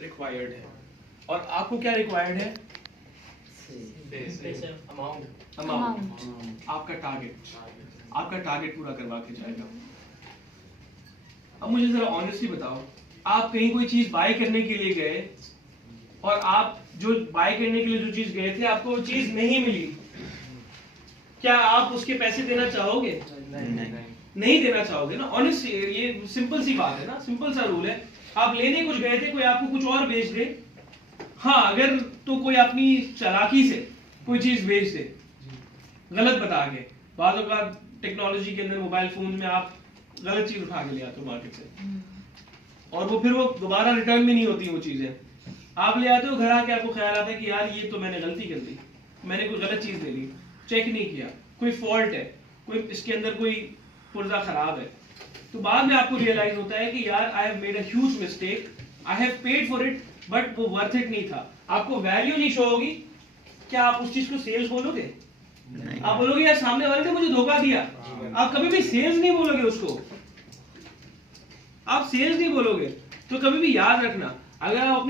Required है, और आपको क्या रिक्वायर्ड है? अमाउंट, आपका टारगेट पूरा करवा के जाएगा। अब मुझे जरा ऑनेस्टली बताओ, आप कहीं कोई चीज बाय करने के लिए गए और आप जो बाय करने के लिए जो चीज गए थे आपको वो चीज नहीं मिली, क्या आप उसके पैसे देना चाहोगे? नहीं देना चाहोगे ना। ऑनेस्टली ये सिंपल सी बात है ना, सिंपल सा रूल है। आप लेने कुछ गए थे, कोई आपको कुछ और बेच दे, हाँ अगर तो कोई अपनी चालाकी से कोई चीज बेच दे गलत बता के, बाद औक़ात टेक्नोलॉजी के अंदर मोबाइल फोन में आप गलत चीज उठा के ले आते हो मार्केट से, और वो फिर वो दोबारा रिटर्न भी नहीं होती वो चीजें। आप ले आते हो घर आके, आपको ख्याल आता है कि यार ये तो मैंने गलती कर दी, मैंने कोई गलत चीज ले ली, चेक नहीं किया, कोई फॉल्ट है, कोई इसके अंदर कोई पुर्जा खराब है, तो बाद में आपको रियलाइज होता है कि यार I have made a huge mistake, I have paid for it, but वो वर्थ इट नहीं था। आपको वैल्यू नहीं शो होगी, क्या आप उस चीज को सेल्स बोलोगे? आप बोलोगे यार सामने वाले ने मुझे धोखा दिया। आप कभी भी सेल्स नहीं बोलोगे उसको, आप सेल्स नहीं बोलोगे। तो कभी भी याद रखना, अगर आप अपनी